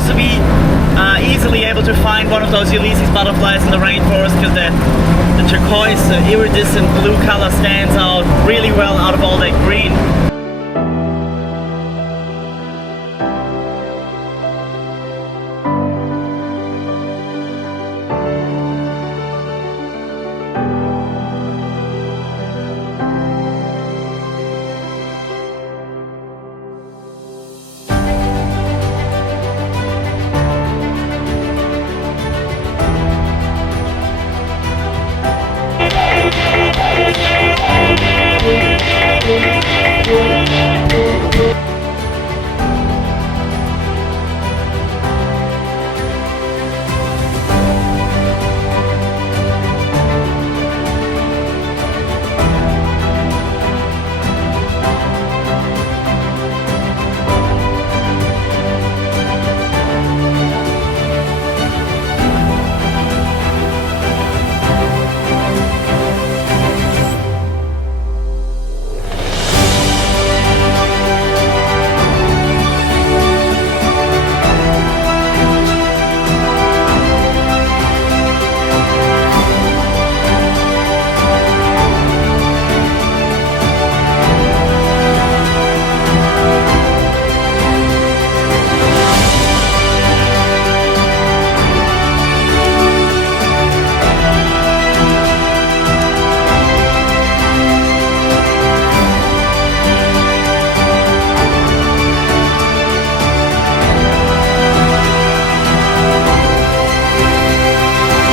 also be easily able to find one of those Ulysses butterflies in the rainforest because the turquoise iridescent blue color stands out really well out of all that green.